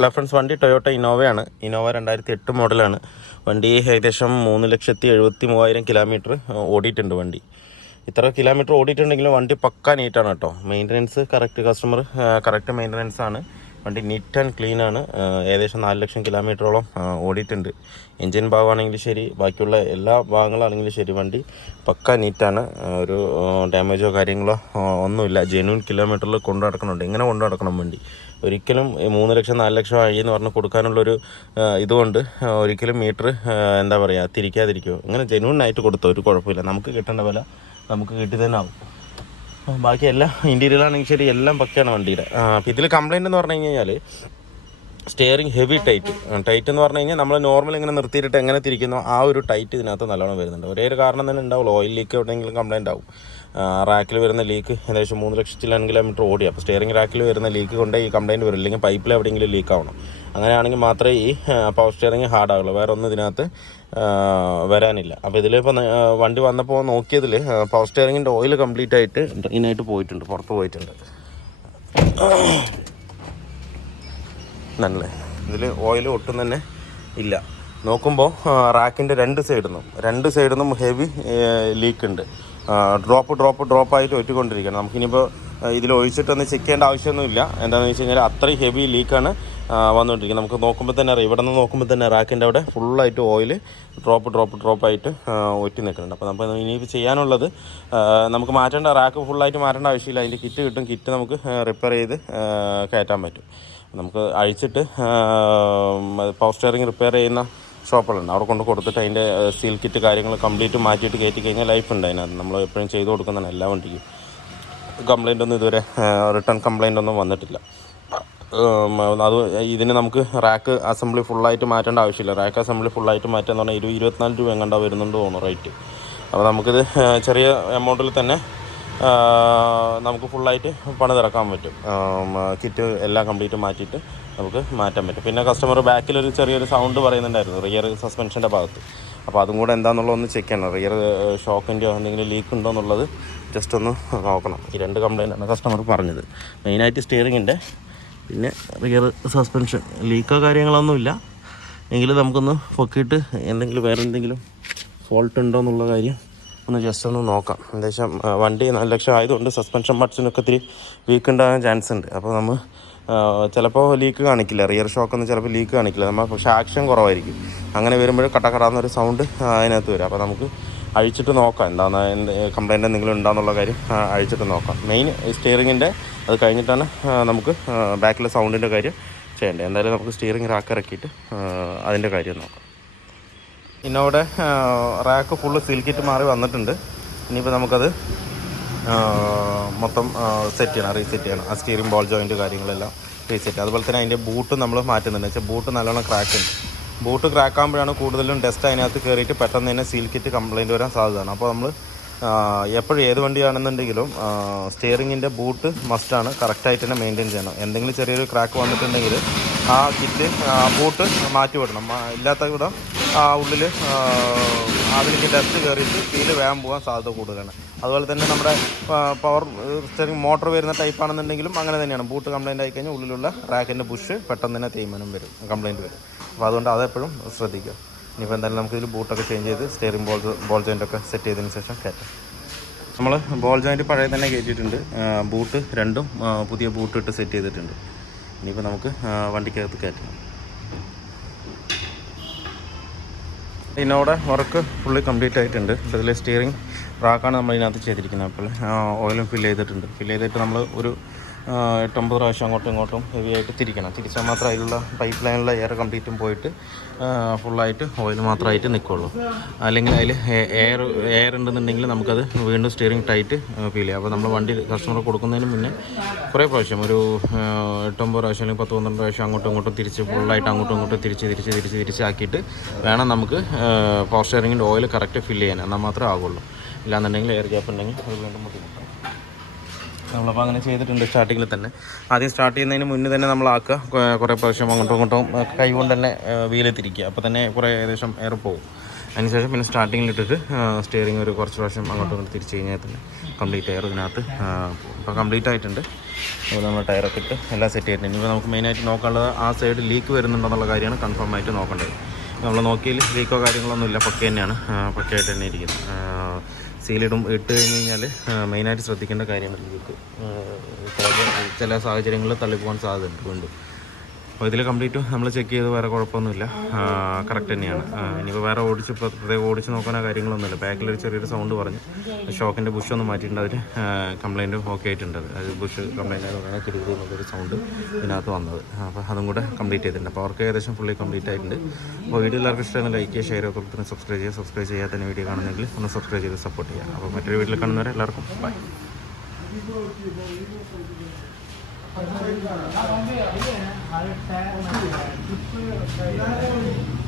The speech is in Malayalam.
ഹലോ ഫ്രണ്ട്സ്, വണ്ടി ടൊയോട്ട ഇന്നോവയാണ്. ഇന്നോവ 2008 മോഡലാണ്. വണ്ടി ഏകദേശം 3,73,000 കിലോമീറ്റർ ഓടിയിട്ടുണ്ട്. വണ്ടി ഇത്ര കിലോമീറ്റർ ഓടിയിട്ടുണ്ടെങ്കിലും വണ്ടി പക്ക നീറ്റാണ് കേട്ടോ. Maintenance correct, customer correct maintenance ആണ്. വണ്ടി നീറ്റ് ആൻഡ് ക്ലീൻ ആണ്. ഏകദേശം 4 ലക്ഷം കിലോമീറ്ററോളം ഓടിയിട്ടുണ്ട്. എൻജിൻ ഭാഗമാണെങ്കിലും ശരി, ബാക്കിയുള്ള എല്ലാ ഭാഗങ്ങളാണെങ്കിലും ശരി, വണ്ടി പക്ക നീറ്റാണ്. ഒരു ഡാമേജോ കാര്യങ്ങളോ ഒന്നുമില്ല. ജെന്യൂൻ കിലോമീറ്ററിൽ കൊണ്ടു നടക്കുന്നുണ്ട്. ഇങ്ങനെ കൊണ്ടു നടക്കണം വണ്ടി. ഒരിക്കലും 3 ലക്ഷം 4 ലക്ഷം ആയി എന്ന് പറഞ്ഞ് കൊടുക്കാനുള്ളൊരു ഇതുകൊണ്ട് ഒരിക്കലും മീറ്റർ എന്താ പറയുക തിരിക്കാതിരിക്കുമോ. ഇങ്ങനെ ജെന്യൂനായിട്ട് കൊടുത്തോ ഒരു കുഴപ്പമില്ല. നമുക്ക് കിട്ടേണ്ട വില നമുക്ക് കിട്ടി തന്നെ ആവും. ബാക്കി എല്ലാം ഇൻറ്റീരിയറാണെങ്കിൽ ശരി, എല്ലാം പക്കയാണ് വണ്ടിയുടെ. അപ്പോൾ ഇതിൽ കംപ്ലയിൻ്റ് എന്ന് പറഞ്ഞു കഴിഞ്ഞാൽ സ്റ്റിയറിംഗ് ഹെവി ടൈറ്റ് എന്ന് പറഞ്ഞു കഴിഞ്ഞാൽ നമ്മൾ നോർമൽ ഇങ്ങനെ നിർത്തിയിട്ട് എങ്ങനെ തിരിക്കുന്നോ ആ ഒരു ടൈറ്റ് ഇതിനകത്ത് നല്ലോണം വരുന്നുണ്ട്. ഒരേ ഒരു കാരണം തന്നെ ഉണ്ടാവുള്ളൂ, ഓയിൽ ലീക്ക് എവിടെയെങ്കിലും കംപ്ലയിൻ്റ് ആവും. റാക്കിൽ വരുന്ന ലീക്ക് ഏകദേശം 3 ലക്ഷത്തിലാണ് കിലോമീറ്റർ ഓടി. അപ്പോൾ സ്റ്റിയറിംഗ് റാക്കിൽ വരുന്ന ലീക്ക് കൊണ്ട് ഈ കംപ്ലയിൻറ്റ് വരും. ഇല്ലെങ്കിൽ പൈപ്പിൽ എവിടെയെങ്കിലും ലീക്ക് ആവണം. അങ്ങനെയാണെങ്കിൽ മാത്രമേ ഈ പവർ സ്റ്റിയറിംഗ് ഹാർഡ് ആവുള്ളൂ. വേറെ ഒന്നും ഇതിനകത്ത് വരാനില്ല. അപ്പോൾ ഇതിലിപ്പോൾ വണ്ടി വന്നപ്പോൾ നോക്കിയതിൽ പവർ സ്റ്റിയറിങ്ങിൻ്റെ ഓയിൽ കംപ്ലീറ്റ് ആയിട്ട് ഇതിനായിട്ട് പോയിട്ടുണ്ട്, പുറത്ത് പോയിട്ടുണ്ട്. നല്ലേ ഇതിൽ ഓയിൽ ഒട്ടും തന്നെ ഇല്ല. നോക്കുമ്പോൾ റാക്കിൻ്റെ രണ്ട് സൈഡിൽ നിന്നും ഹെവി ലീക്ക് ഉണ്ട്. ഡ്രോപ്പായിട്ട് ഒറ്റിക്കൊണ്ടിരിക്കുകയാണ്. നമുക്കിനിയിപ്പോൾ ഇതിൽ ഒഴിച്ചിട്ടൊന്ന് ചെക്ക് ചെയ്യേണ്ട ആവശ്യമൊന്നുമില്ല. എന്താണെന്ന് വെച്ച് കഴിഞ്ഞാൽ അത്രയും ഹെവി ലീക്കാണ് വന്നുകൊണ്ടിരിക്കുന്നത്. നമുക്ക് നോക്കുമ്പോൾ തന്നെ അറിയാം, ഇവിടെ നിന്ന് നോക്കുമ്പോൾ തന്നെ റാക്കിൻ്റെ അവിടെ ഫുള്ളായിട്ട് ഓയിൽ ഡ്രോപ്പായിട്ട് ഒറ്റി നിൽക്കുന്നുണ്ട്. അപ്പോൾ നമുക്ക് ഇനിയിപ്പോൾ ചെയ്യാനുള്ളത്, നമുക്ക് റാക്ക് ഫുള്ളായിട്ട് മാറ്റേണ്ട ആവശ്യമില്ല. അതിൻ്റെ കിറ്റ് കിട്ടും. കിറ്റ് നമുക്ക് റിപ്പയർ ചെയ്ത് കയറ്റാൻ പറ്റും. നമുക്ക് അഴിച്ചിട്ട് പവർ സ്റ്റിയറിംഗ് റിപ്പയർ ചെയ്യുന്ന ഷോപ്പുകളുണ്ട്, അവിടെ കൊണ്ട് കൊടുത്തിട്ട് അതിൻ്റെ സീൽ കിറ്റ് കാര്യങ്ങൾ കംപ്ലീറ്റ് മാറ്റിയിട്ട് കയറ്റി കഴിഞ്ഞാൽ ലൈഫ് ഉണ്ട് അതിനകത്ത്. നമ്മൾ എപ്പോഴും ചെയ്ത് കൊടുക്കുന്നതാണ് എല്ലാ വണ്ടിക്കും. കംപ്ലയിൻ്റ് ഒന്നും ഇതുവരെ റിട്ടേൺ കംപ്ലയിൻ്റ് ഒന്നും വന്നിട്ടില്ല. അത് ഇതിന് നമുക്ക് റാക്ക് അസംബ്ലി ഫുള്ളായിട്ട് മാറ്റേണ്ട ആവശ്യമില്ല. റാക്ക് അസംബ്ലി ഫുള്ളായിട്ട് മാറ്റുക എന്ന് പറഞ്ഞാൽ 24 രൂപ എങ്ങാണ്ടാ വരുന്നുണ്ട് തോന്നുന്നു റേറ്റ്. അപ്പോൾ നമുക്കിത് ചെറിയ എമൗണ്ടിൽ തന്നെ നമുക്ക് ഫുള്ളായിട്ട് പണിതിറക്കാൻ പറ്റും. കിറ്റ് എല്ലാം കംപ്ലീറ്റ് മാറ്റിയിട്ട് നമുക്ക് മാറ്റാൻ പറ്റും. പിന്നെ കസ്റ്റമർ ബാക്കിലൊരു ചെറിയൊരു സൗണ്ട് പറയുന്നുണ്ടായിരുന്നു റിയർ സസ്പെൻഷൻ്റെ ഭാഗത്ത്. അപ്പോൾ അതും കൂടെ എന്താണെന്നുള്ളത് ഒന്ന് ചെക്ക് ചെയ്യണം. റിയർ ഷോക്കിൻ്റെയോ എന്തെങ്കിലും ലീക്ക് ഉണ്ടോ എന്നുള്ളത് ജസ്റ്റ് ഒന്ന് നോക്കണം. ഈ 2 കംപ്ലയിൻ്റാണ് കസ്റ്റമർ പറഞ്ഞത്. മെയിനായിട്ട് സ്റ്റിയറിങ്ങിൻ്റെ, പിന്നെ റിയർ സസ്പെൻഷൻ. ലീക്കോ കാര്യങ്ങളൊന്നുമില്ല എങ്കിലും നമുക്കൊന്ന് പൊക്കിയിട്ട് വേറെ എന്തെങ്കിലും ഫോൾട്ട് ഉണ്ടോ എന്നുള്ള കാര്യം ഒന്ന് ജസ്റ്റ് ഒന്ന് നോക്കാം. ഏകദേശം വണ്ടി 4 ലക്ഷം ആയതുകൊണ്ട് സസ്പെൻഷൻ പാർട്സിനൊക്കെ ഇത്തിരി വീക്ക് ഉണ്ടാകാൻ ചാൻസ് ഉണ്ട്. അപ്പോൾ നമ്മൾ ചിലപ്പോൾ ലീക്ക് കാണിക്കില്ല, റിയർ ഷോക്കൊന്നും ചിലപ്പോൾ ലീക്ക് കാണിക്കില്ല. പക്ഷേ ആക്ഷൻ കുറവായിരിക്കും. അങ്ങനെ വരുമ്പോൾ കടന്നൊരു സൗണ്ട് അതിനകത്ത് വരും. അപ്പോൾ നമുക്ക് അഴിച്ചിട്ട് നോക്കാം എന്താണ് കംപ്ലയിൻ്റ് എന്തെങ്കിലും ഉണ്ടാകുന്നുള്ള കാര്യം അഴിച്ചിട്ട് നോക്കാം. മെയിൻ സ്റ്റിയറിങ്ങിൻ്റെ അത് കഴിഞ്ഞിട്ടാണ് നമുക്ക് ബാക്കിലെ സൗണ്ടിൻ്റെ കാര്യം ചെയ്യേണ്ടത്. എന്തായാലും നമുക്ക് സ്റ്റിയറിംഗ് റാക്ക് ഇറക്കിയിട്ട് അതിൻ്റെ കാര്യം നോക്കാം. ഇന്നോവിടെ റാക്ക് ഫുള്ള് സീൽ കിറ്റ് മാറി വന്നിട്ടുണ്ട്. ഇനിയിപ്പോൾ നമുക്കത് മൊത്തം റീസെറ്റ് ചെയ്യണം. ആ സ്റ്റിയറിംഗ് ബോൾ ജോയിൻറ്റ് കാര്യങ്ങളെല്ലാം റീസെറ്റ്. അതുപോലെ തന്നെ അതിൻ്റെ ബൂട്ട് നമ്മൾ മാറ്റുന്നുണ്ട്. വെച്ചാൽ ബൂട്ട് നല്ലോണം ക്രാക്ക് ഉണ്ട്. ബൂട്ട് ക്രാക്ക് ആകുമ്പോഴാണ് കൂടുതലും ഡസ്റ്റ് അതിനകത്ത് കയറിയിട്ട് പെട്ടെന്ന് തന്നെ സീൽ കിറ്റ് കംപ്ലയിൻറ്റ് വരാൻ സാധ്യതയാണ്. അപ്പോൾ നമ്മൾ എപ്പോഴും ഏത് വണ്ടിയാണെന്നുണ്ടെങ്കിലും സ്റ്റിയറിങ്ങിൻ്റെ ബൂട്ട് മസ്റ്റാണ്, കറക്റ്റായിട്ട് തന്നെ മെയിൻറ്റെയിൻ ചെയ്യണം. എന്തെങ്കിലും ചെറിയൊരു ക്രാക്ക് വന്നിട്ടുണ്ടെങ്കിൽ ആ കിറ്റ് ബൂട്ട് മാറ്റി വിടണം. ഇല്ലാത്ത ഇവിടെ ഉള്ളിൽ അതിലേക്ക് ഡസ്റ്റ് കയറിയിട്ട് സീല് വേഗം പോകാൻ സാധ്യത കൂടുതലാണ്. അതുപോലെ തന്നെ നമ്മുടെ പവർ സ്റ്റിയറിംഗ് മോട്ടർ വരുന്ന ടൈപ്പാണെന്നുണ്ടെങ്കിലും അങ്ങനെ തന്നെയാണ്. ബൂട്ട് കംപ്ലയിൻ്റ് ആയി കഴിഞ്ഞാൽ ഉള്ളിലുള്ള റാക്കിൻ്റെ ബുഷ് പെട്ടെന്ന് തന്നെ തേയ്മാനം വരും, കംപ്ലയിൻറ്റ് വരും. അപ്പോൾ അതുകൊണ്ട് അതെപ്പോഴും ശ്രദ്ധിക്കുക. ഇനിയിപ്പോൾ എന്തായാലും നമുക്കിതിൽ ബൂട്ടൊക്കെ ചേഞ്ച് ചെയ്ത് സ്റ്റിയറിംഗ് ബോൾ ജോയിൻ്റൊക്കെ സെറ്റ് ചെയ്തതിന് ശേഷം കയറ്റാം. നമ്മൾ ബോൾ ജോയിൻറ്റ് പഴയ തന്നെ കയറ്റിയിട്ടുണ്ട്. ബൂട്ട് രണ്ടും പുതിയ ബൂട്ട് ഇട്ട് സെറ്റ് ചെയ്തിട്ടുണ്ട്. ഇനിയിപ്പോൾ നമുക്ക് വണ്ടിക്കകത്ത് കയറ്റണം. ഇതിനോടെ വർക്ക് ഫുള്ളി കംപ്ലീറ്റ് ആയിട്ടുണ്ട്. ഇതിൽ സ്റ്റിയറിംഗ് റാക്കാണ് നമ്മൾ ഇതിനകത്ത് ചെയ്തിരിക്കുന്നത്. അപ്പോൾ ഓയിലും ഫില്ല് ചെയ്തിട്ട് നമ്മൾ ഒരു 8-9 പ്രാവശ്യം അങ്ങോട്ടും ഇങ്ങോട്ടും ഹെവി ആയിട്ട് തിരിച്ചാൽ മാത്രം അതിലുള്ള പൈപ്പ് ലൈനിലുള്ള എയർ കംപ്ലീറ്റും പോയിട്ട് ഫുള്ളായിട്ട് ഓയിൽ മാത്രമായിട്ട് നിൽക്കുള്ളൂ. അല്ലെങ്കിൽ അതിൽ എയർ ഉണ്ടെന്നുണ്ടെങ്കിൽ നമുക്കത് വീണ്ടും സ്റ്റിയറിംഗ് ടൈറ്റ് ഫീൽ ചെയ്യും. അപ്പോൾ നമ്മൾ വണ്ടി കസ്റ്റമർ കൊടുക്കുന്നതിന് മുന്നേ കുറേ പ്രാവശ്യം ഒരു 8-9 പ്രാവശ്യം അല്ലെങ്കിൽ 10-12 പ്രാവശ്യം അങ്ങോട്ടും ഇങ്ങോട്ടും ഫുള്ളായിട്ട് അങ്ങോട്ടും ഇങ്ങോട്ടും തിരിച്ചാക്കിയിട്ട് വേണം നമുക്ക് പവർ സ്റ്റിയറിങ്ങിൻ്റെ ഓയിൽ കറക്റ്റ് ഫില്ല് ചെയ്യാൻ. എന്നാൽ മാത്രമേ ആകുള്ളൂ. ഇല്ലാന്നുണ്ടെങ്കിൽ എയർ ഗ്യാപ്പ് ഉണ്ടെങ്കിൽ അത് വീണ്ടും ബുദ്ധിമുട്ടാണ്. നമ്മളപ്പോൾ അങ്ങനെ ചെയ്തിട്ടുണ്ട് സ്റ്റാർട്ടിങ്ങിൽ തന്നെ. ആദ്യം സ്റ്റാർട്ട് ചെയ്യുന്നതിന് മുന്നേ തന്നെ നമ്മളാക്കുക കുറേ പ്രാവശ്യം അങ്ങോട്ടും ഇങ്ങോട്ടും കൈ കൊണ്ട് തന്നെ വീല് തിരിക്കുക. അപ്പോൾ തന്നെ കുറേ ഏകദേശം എയർ പോകും. അതിനുശേഷം പിന്നെ സ്റ്റാർട്ടിങ്ങിലിട്ടിട്ട് സ്റ്റിയറിംഗ് ഒരു കുറച്ച് പ്രാവശ്യം അങ്ങോട്ടും ഇങ്ങോട്ട് തിരിച്ച് കഴിഞ്ഞാൽ തന്നെ കംപ്ലീറ്റ് എയർ ഇതിനകത്ത് ഇപ്പോൾ കംപ്ലീറ്റ് ആയിട്ടുണ്ട്. അപ്പോൾ നമ്മൾ ടയറൊക്കെ ഇട്ട് എല്ലാം സെറ്റ് ചെയ്തിട്ടുണ്ട്. ഇനിയിപ്പോൾ നമുക്ക് മെയിനായിട്ട് നോക്കാനുള്ളത് ആ സൈഡ് ലീക്ക് വരുന്നുണ്ടെന്നുള്ള കാര്യമാണ് കൺഫേം ആയിട്ട് നോക്കേണ്ടത്. നമ്മൾ നോക്കിയതിൽ ലീക്കോ കാര്യങ്ങളൊന്നും ഇല്ല, പക്ക തന്നെയാണ്, പക്കയായിട്ട് തന്നെ ഇരിക്കുന്നത്. ഇട്ട് കഴിഞ്ഞ് കഴിഞ്ഞാൽ മെയിനായിട്ട് ശ്രദ്ധിക്കേണ്ട കാര്യമാണ് ലീക്ക്. ചില സാഹചര്യങ്ങളിൽ തള്ളിപ്പോകാൻ സാധ്യതയുണ്ട് വീണ്ടും. അപ്പോൾ ഇതിൽ കംപ്ലീറ്റ് നമ്മൾ ചെക്ക് ചെയ്ത് വേറെ കുഴപ്പമൊന്നുമില്ല, കറക്റ്റ് തന്നെയാണ്. ഇനിയിപ്പോൾ വേറെ പ്രത്യേകം ഓടിച്ച് നോക്കാനോ കാര്യങ്ങളൊന്നുമില്ല. ബാക്കിലൊരു ചെറിയൊരു സൗണ്ട് പറഞ്ഞു, ഷോക്കിൻ്റെ ബുഷൊന്നും മാറ്റിയിട്ടുണ്ട്, അതിൽ കംപ്ലയിൻറ്റ് ഓക്കെ ആയിട്ടുണ്ട്. അത് ബുഷ് കംപ്ലയിൻ്റ് ആയതുകൊണ്ടാണ് കിടുകിടു എന്നുള്ളൊരു സൗണ്ട് ഇതിനകത്ത് വന്നത്. അപ്പോൾ അതും കൂടെ കംപ്ലീറ്റ് ചെയ്തിട്ടുണ്ട്. അപ്പോൾ അവർക്ക് ഏകദേശം ഫുള്ളി കംപ്ലീറ്റ് ആയിട്ടുണ്ട്. അപ്പോൾ വീഡിയോ എല്ലാവർക്കും ഇഷ്ടമായി ലൈക്ക് ചെയ്യുക, ഷെയർ ചെയ്യുക, പിന്നെ സബ്സ്ക്രൈബ് ചെയ്യാത്ത തന്നെ വീഡിയോ കാണുന്നെങ്കിൽ ഒന്ന് സബ്സ്ക്രൈബ് ചെയ്ത് സപ്പോർട്ട് ചെയ്യുക. അപ്പോൾ മറ്റൊരു വീട്ടിൽ കാണുന്നവരെ എല്ലാവർക്കും by. Hãy subscribe cho kênh Ghiền Mì Gõ để không bỏ lỡ những video hấp dẫn.